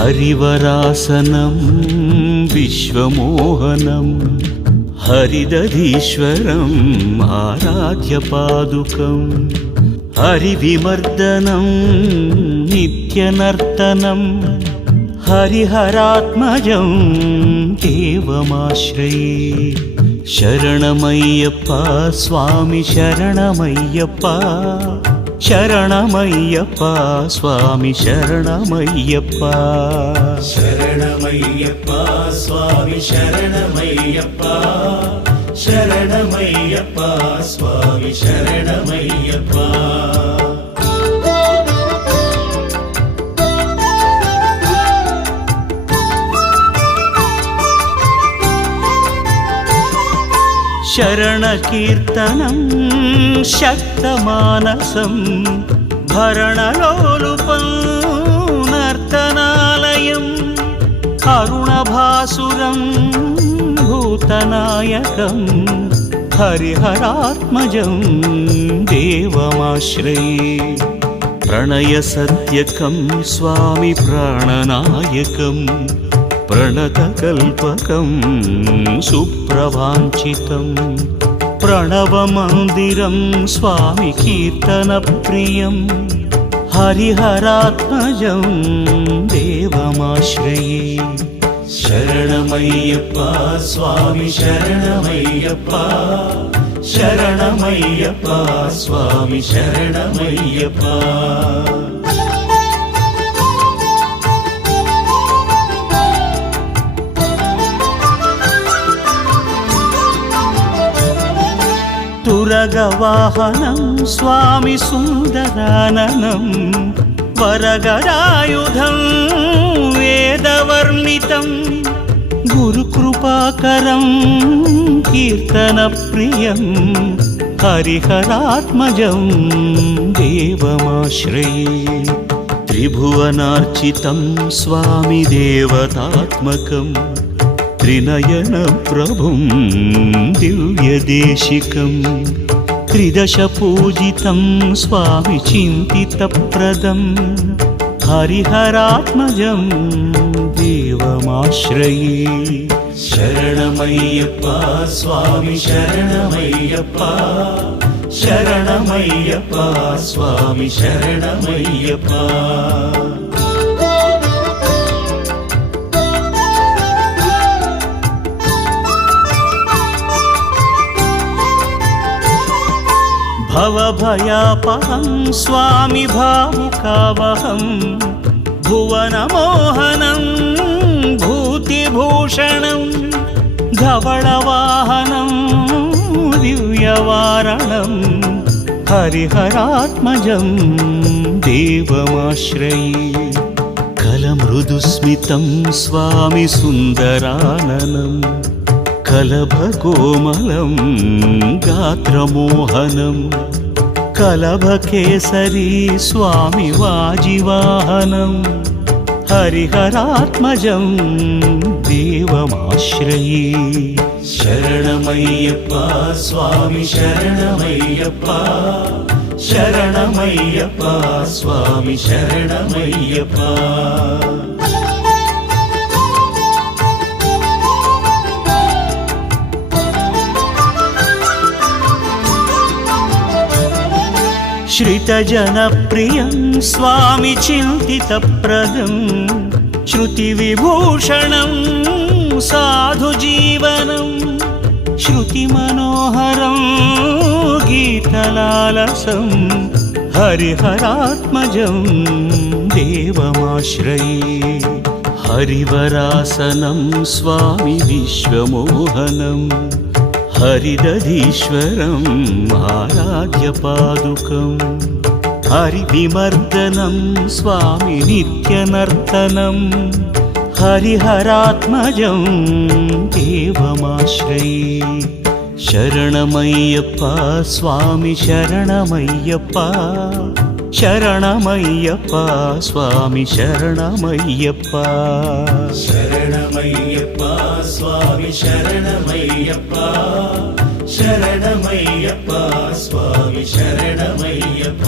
హరివరాసనం విశ్వమోహనం హరిదధీశ్వరం ఆరాధ్యపాదుకం హరివిమర్దనం నిత్యనర్తనం హరిహరాత్మజం దేవమాశ్రయే. శరణమయ్యప్ప స్వామి శరణమయ్యప్ప, శరణమయ్యప్ప స్వామి శరణమయ్యప్ప, శరణమయ్యప్ప స్వామి శరణమయ్యప్ప, శరణమయ్యప్ప స్వామి శరణమయ్యప్ప. శరణకీర్తనం శక్తమానసం భరణలోలుపం నర్తనాలయం అరుణభాసురం భూతనాయకం హరిహరాత్మజం దేవమాశ్రయే. ప్రణయసత్యకం స్వామి ప్రాణనాయకం ప్రణతకల్పకం సుప్రవాంఛితం ప్రణవమందిరం స్వామి కీర్తనప్రియం హరిహరాత్మజం దేవమాశ్రయే. శరణమయ్యప్ప స్వామి శరణమయ్యప్ప, శరణమయ్యప్ప స్వామి శరణమయ్యప్ప. తురగవాహనం స్వామి సుందరాననం వరగడాయుధం వేదవర్ణితం గురుకృపాకరం కీర్తనప్రియం హరిహరాత్మజం దేవమాశ్రయే. త్రిభువనార్చితం స్వామి దేవతాత్మకం త్రినయన ప్రభుం దివ్యదేశికం త్రిదశ పూజితం స్వామి చింతితప్రదం హరిహరాత్మజం దేవమాశ్రయే. శరణమయ్యప్ప స్వామి శరణమయ్యప్ప, శరణమయ్యప్ప స్వామి శరణమయ్యప్ప. భవభయాపహం స్వామి భావుకావహం భువనమోహనం భూతిభూషణం ధవళవాహనం దివ్యవారణం హరిహరాత్మజం దేవమాశ్రయే. కలమృదుస్మితం స్వామి సుందరాననం కలభకోమలం గాత్రమోహనం కలభకేసరీ స్వామి వాజివాహనం హరిహరాత్మజం దేవమాశ్రయే. శరణమయ్యప్ప స్వామి శరణమయ్యప్ప, శరణమయ్యప్ప స్వామి శరణమయ్యప్ప. శ్రితజనప్రియం స్వామి చింతితప్రదం శృతివిభూషణం సాధుజీవనం శృతిమనోహరం గీతలాలసం హరిహరాత్మజం దేవమాశ్రయే. హరివరాసనం స్వామి విశ్వమోహనం హరిదధీశ్వరం ఆరాధ్యపాదుకం హరివిమర్దనం స్వామి నిత్యనర్తనం హరిహరాత్మజం దేవమాశ్రయే. శరణమయ్యప్ప స్వామి శరణమయ్యప్ప, శరణమయ్యప్ప స్వామి శరణమయ్యప్ప, శరణమయ్యప్ప స్వామి శరణమయ్యప్ప, శరణమయ్యప్ప స్వామి శరణమయ్యప్ప.